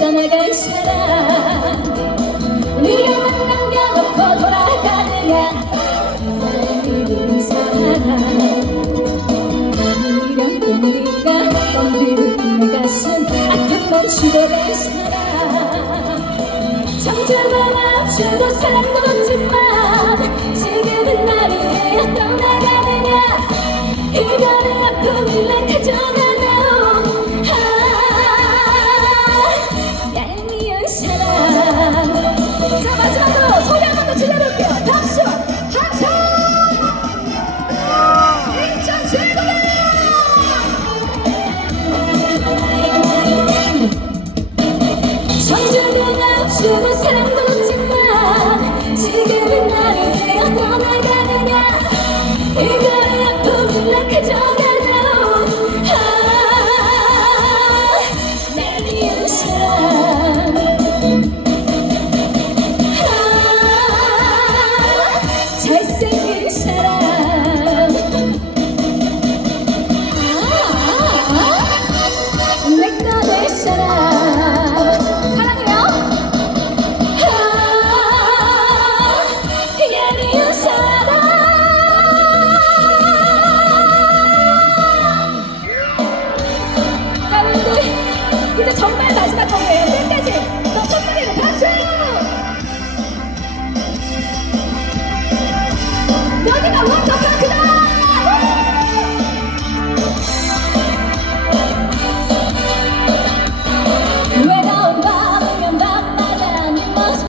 떠나갈 사람 위험한 ちぎれない部屋ね